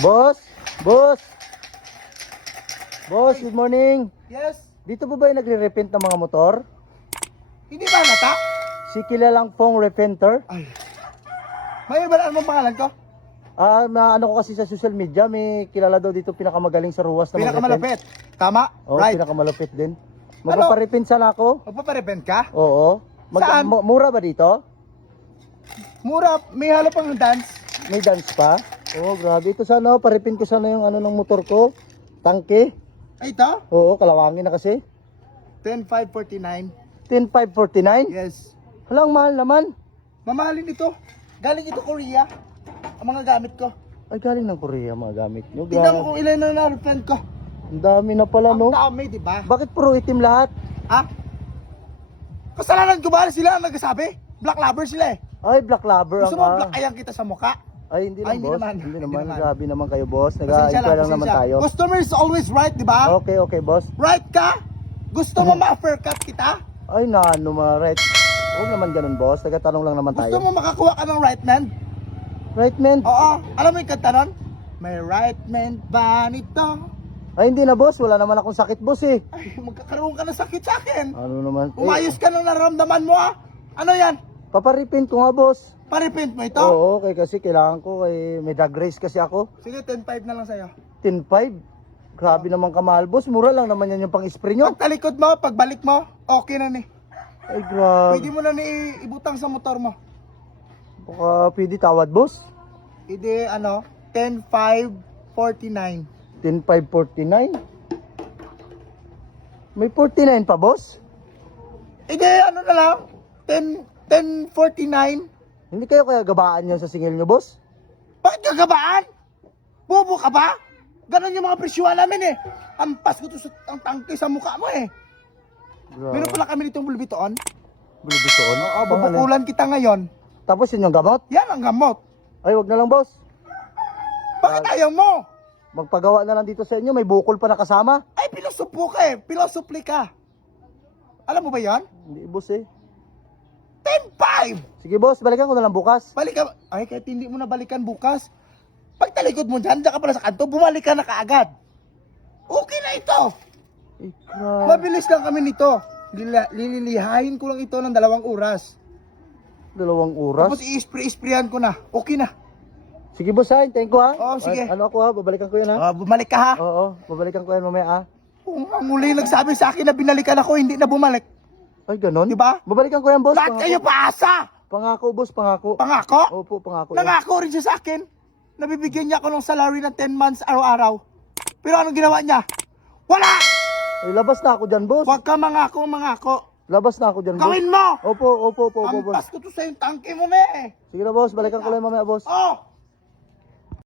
Boss, boss. Boss, good morning. Yes. Dito po ba yung nagre-repent ng mga motor? Hindi ba nata? Si kilalang pong repenter. Ay. May iba na pangalan ko? Na ano ko kasi sa social media, may kilala daw dito pinakamagaling sa ruwas na Pinakamalapit. Tama? Oo, Right. pinakamalapit din. Magpaparepent sana ako. Magpaparepent ka? Oo. Saan? Mura ba dito? Mura. May halo pang dance. May dance pa? Oo, grabe. Ito sana, parepent ko sana yung ano ng motor ko. Tangke. Ay, ito? Oo, kalawangin na kasi. 10,549. 10,549? Yes. Halang mahal naman. Mamahalin ito. Galing ito Korea. Ang mga gamit ko. Ay, galing ng Korea mga gamit nyo. Tingnan mo kung ilan na na-repent ko. Ang dami na pala, no? Ang dami, di ba? Bakit puro itim lahat? Ha? Kasalanan ko ba? Sila ang nagsasabi. Black lover sila eh. Ay, black lover Gusto ang mo black ayang kita sa mukha? Ay, hindi Ay, lang, hindi boss. naman. Hindi Hindi naman. naman. Grabe naman kayo, boss. Pasensya Nag-aayos lang naman pasensya. tayo. Customer is always right, di ba? Okay, okay, boss. Right ka? Gusto mo ma-uppercut kita? Ay, ano right. Huwag naman ganun, boss. Nagtatanong lang naman Gusto tayo. mo makakuha ka ng right man? Right, man? Oo. Alam mo yung kanta nun? May right man ba nito? Ay, hindi na, boss. Wala naman akong sakit, boss, eh. Ay, magkakaroon ka ng sakit sa akin. Ano naman? Umayos ka ng nararamdaman mo ah. Ano yan? Paparipin ko nga, boss. Parepent mo ito? Oo, okay, kasi kailangan ko. May drag race kasi ako. Sige, 10.5 na lang sa'yo. 10.5. Grabe naman kamahal, boss. Mura lang naman yan yung pang-spray nyo. Pag talikod mo, pagbalik mo, okay na ni. Ay, grabe. Pwede mo na ni ibutang sa motor mo. Baka pwede tawad, boss. Hindi, ano, 10.549. 10.549. May 49 pa, boss? Hindi, ano na lang, 10.49. Hindi kayo kaya gabaan yun sa singil nyo, boss? Bakit gagabaan? Bobo ka ba? Ganon yung mga presyuhan namin eh. Ampas ko to sa ang tangke sa mukha mo eh. Meron pala kami ditong bulbitoon. Bulbitoon? Oo, Bubukulan kita ngayon. Tapos yun yung gamot? Yan ang gamot. Ay, wag na lang, boss. Bakit ayaw mo? Magpagawa na lang dito sa inyo. May bukol pa na kasama. Ay, pilosopo ka eh. Pilosopli ka. Alam mo ba yan? Hindi, boss eh. 10.5! Sige, boss. Balikan ko na lang bukas. Balik ka. Ay, kahit hindi mo na balikan bukas. Pag talikod mo dyan ka pala sa kanto, bumalik ka na kaagad. Okay na ito. Eh, grabe. Mabilis lang kami nito. Lililihain ko lang ito ng 2 oras. 2 oras? Tapos i-spray-sprayan ko na. Okay na. Sige, boss ha. Hintayin ko ha. Oo, sige. Ano ako ha? Babalikan ko yan ha. Bumalik ka ha. Oo, babalikan ko yan mamaya ha. Kung ang muli nagsabi sa akin na binalikan ako, hindi na bumalik. Ay, ganon? Diba? Babalikan ko yan, boss. Lahat kayo paasa. Pangako, boss. Pangako. Pangako? Opo, pangako. yan. Nangako rin siya sa akin. Nabibigyan niya ako ng salary ng 10 months araw-araw. Pero anong ginawa niya? Wala! Eh, labas na ako dyan, boss. Huwag ka mangako. Labas na ako dyan, boss. Gawin mo! Opo, boss. Ampas ko to sa yung tangke mo, me. Sige na, boss. Balikan ko lang mamaya, boss. Oh!